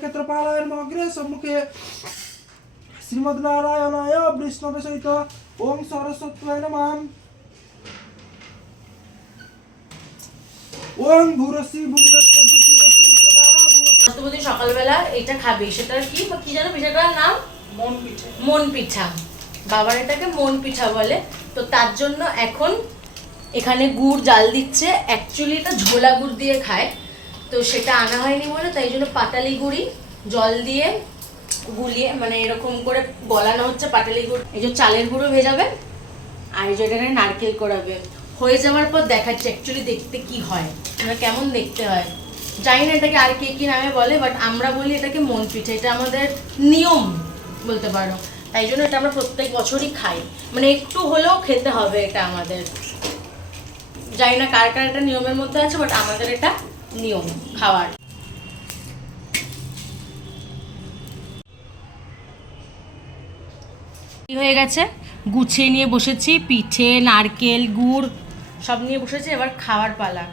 ক্ষেত্রপালায়নমগ্রে সম্মুখে শ্রীমদ্নারায়ণায় বৈষ্ণবে সহিত ওম সরস্বত্যায় নমঃ। ওম ভূরসি ভূমিরস্য বিচিরসি বিশ্বধারা প্রতি সকালবেলা এটা খাবে, সেটার কি কি জানো পিঠাটার নাম? মন পিঠা। বাবার এটাকে মন পিঠা বলে। তো তার জন্য এখন এখানে গুড় জাল দিচ্ছে। অ্যাকচুয়ালি এটা ঝোলা গুড় দিয়ে খায়, তো সেটা আনা হয়নি বলে তাই জন্য পাটালি গুড়ি জল দিয়ে গুলিয়ে মানে এরকম করে গলানো হচ্ছে পাটালি গুড়। এই যে চালের গুঁড়ো ভেজাবে আর এই যে এটাকে নারকেল করাবে। হয়ে যাওয়ার পর দেখাচ্ছে অ্যাকচুয়ালি দেখতে কি হয়, মানে কেমন দেখতে হয় জানি না এটাকে আর কে কি নামে বলে, বাট আমরা বলি এটাকে মন পিঠা। এটা আমাদের নিয়ম বলতে পারো, তাই জন্য এটা আমরা প্রত্যেক বছরই খাই। মানে একটু হলেও খেতে হবে এটা আমাদের। জানি না কার কার এটা নিয়মের মধ্যে আছে, বাট আমাদের এটা নিয়ম খাওয়ার। হয়ে গেছে, গুছিয়ে নিয়ে বসেছি, পিঠে নারকেল গুড় সব নিয়ে বসেছি, এবার খাওয়ার পালা।